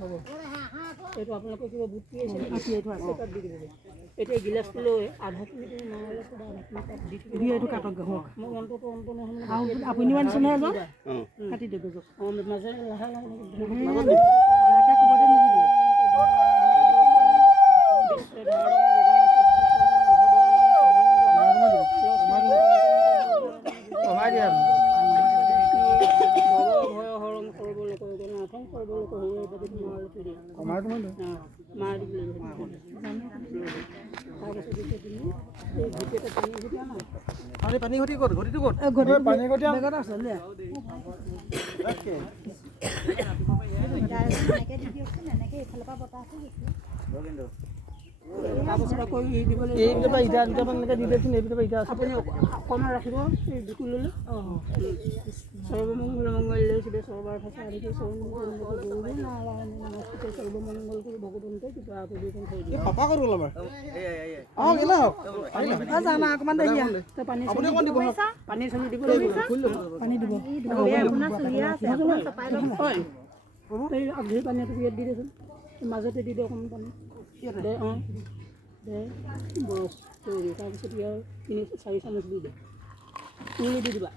হ'ব এইটো আপোনালোকে কিবা বুট আছে এইটো আছে তাত দি দিব এতিয়া গিলাচটো লৈ আধাখিনি তুমি নমালে সদা আধাখিনি তাত দি দিব এইটো কাটক গহক মই অন্তত নহয় আপুনি মানছে নহয় এজন কাটি দিব যক মাজে লাহে লাহে একা কবতে নিদিবি পানী ঘটি ক'ত ঘটিটো ক'ত পানী ঘটি বেগত আছে লে ওকে এনেকে দি দিয়কচোন এনেকে ইফালৰ পৰা বতাহ আছে কিন্তু তাৰপিছত আকৌ এই দুটা ইটা দুটামান এনেকে দি দিয়কচোন এই দুটা ইটা আপুনি অকণমান ৰাখিব এই দুটো ল'লে সৰ্বমঙ্গল মঙ্গল শিৱে সৰ্বাৰ্থ সাধিকে সৰ্বমঙ্গল নাৰায়ণ নমস্তে সৰ্বমঙ্গল ভগৱন্তে কৃপা কৰি থৈ দিয়ে পাপা কৰো লবা গেলা জানা অকমান দেখিয়া তো পানী আপুনি কোন দিব পানী চলি দিব পানী দিব আপোনাৰ চলিয়া আছে আপুনি চপাই লব হয় এই আধি পানীটো ইয়াত দি দেচোন মাজতে দি দিয়ক অকমান পানী দে দে বস তৈরি তাৰপিছত ইয়াৰ 3-4 চামুচ দি দে উলি দি দিবা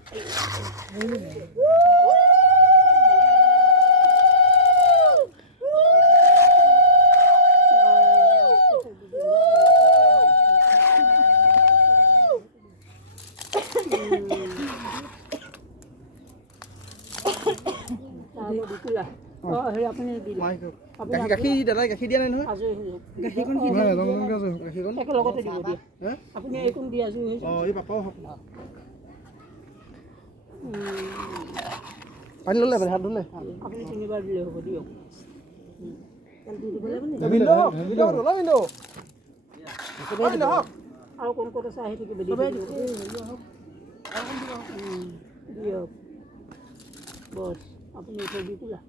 হেৰি আপুনি দি গাখীৰ দাদা গাখীৰ দিয়া নাই নহয় গাখীৰকণ কি গাখীৰকণ একেলগতে দিব দিয়া আপুনি এইকণ দি আছো এই পাপাও পানী ল'লে হাত ধুলে আপুনি 3 বাৰ দিলে হ'ব দিয়ক আৰু কোন ক'ত আছে আহি থাকিব দিয়ক বছ আপুনি উঠাই দি তোলা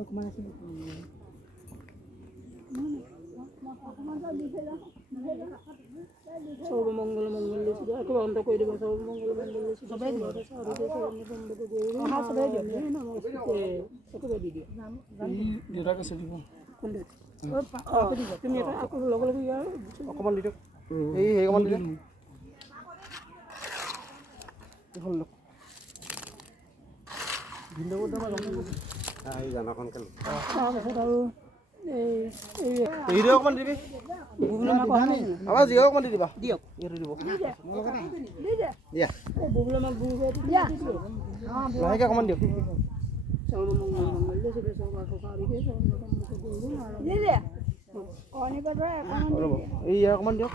অকমান আছে সর্বমঙ্গল মঙ্গল একটু অন্ত করে দেবো সর্বমঙ্গল মঙ্গল সবাই তুমি এটা আকৌ লগে লগে ইয়াৰ অকমান দি দিয়ক এই অকমান দি দিয়ক হ'ল ভিন্ডকো দাম এই জানাখন কেন তাৰপিছত আৰু এই অকমান দিবি বুবুল মাক আবার জিও অকমান দি দিবা দিয়ক এটো দিব দিয়া বুবুল মাক বুবুল দিয়া লাহেকে অকমান দিয়ক সর্বমঙ্গল মঙ্গল শিৱে সৰ্বাৰ্থ সাধিকে দি দে অনি বদৰা অকমান এই অকমান দিয়ক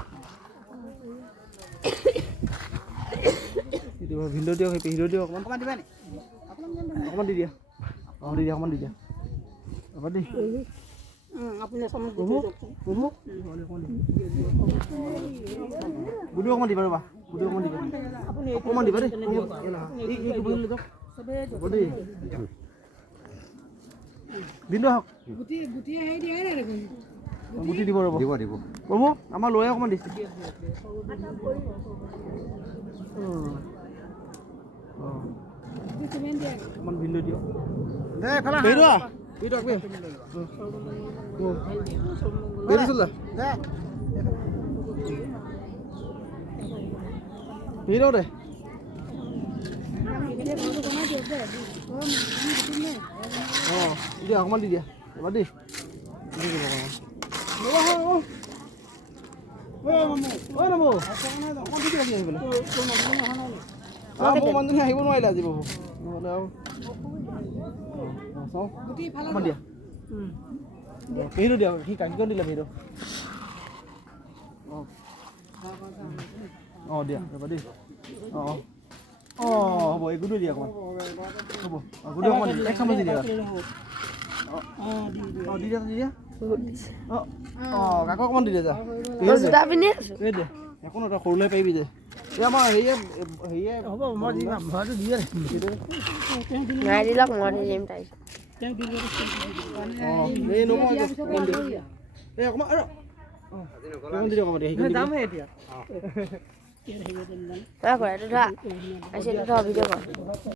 দিবা ভিন্ডো দিয়ক হিৰো দিয়ক অকমান দিবা নি অকমান দি দিয়া দি দিয়া অকমান দি দিয়া আবার দি আপুনি সময় দি দিয়ক বুডু অকমান দিবা ৰবা বুডু অকমান দিবা আপুনি অকমান দিবা দেই এই বুডু লৈ যাওক সবে বডি বিন্দু হক গুটি আহি দিয়া নাই দেখোন গুটি দিব ৰবা দিব প্ৰভু আমাৰ লৈ অকমান দিছে অকমান বিন্দু দিয়ক দে ফলা বেৰুৱা Bidok be. Beri sudah. Deh. Bidok deh. Oh, dia aku mandi dia. Mandi. Ini juga kan. Oh. Oh, namu. Aku mandi dia ni bola. Aku mandi ni ibu nuai lah jibo. Bola. Guti phala dia. Biru dia, ki kaki kon dile biru. Oh dia, dapat dia. Oh, boy gudu dia kawan. Gudu kawan, ek sama dia. Oh dia. Oh, kakak kawan dia aja. Sudah finish. Dia. Aku nak khurle pay je. Ya mah, hiya. Apa mau dia? Baru dia. Ngai di lak mau dia jam tay. Oh, ini nomor aja. Aku mah ada. Kamu tidak kamu dia. Ini dalam dia. Aku ada dah. Asyik dah video kau.